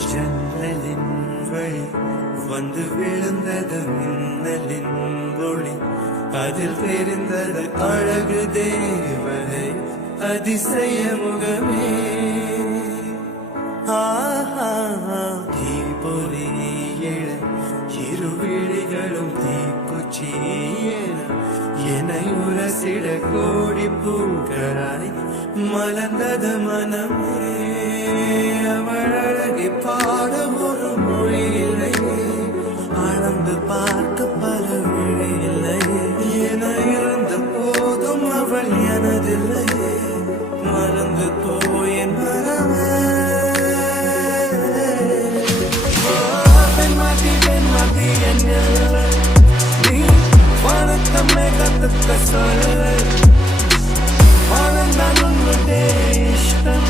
ஜன்னலின் வழி வந்து விழுந்தது மின்னலின் ஒளி, அதில் தெரிந்தது அழகு தேவதை அதிசய முகமே. தீபொலி எழ இருவிழிகளும் தீக்குச்சியேன என்னை உரசிட கோடி பூக்களாய் மலர்ந்தது மனமே. அவள் அழகி பாட ஒரு மொழி இல்லையே, அளந்து பார்க்க பல விழி இல்லையே. என இருந்த போதும் அவள் எனதில்லையே, மறந்து போயின் மனமே. பெண்மாட்டி என்ன நீ வணக்கமே கத்துக்க சொல்ல, வாழ்ந்தான் உன்னுடைய இஷ்டம்.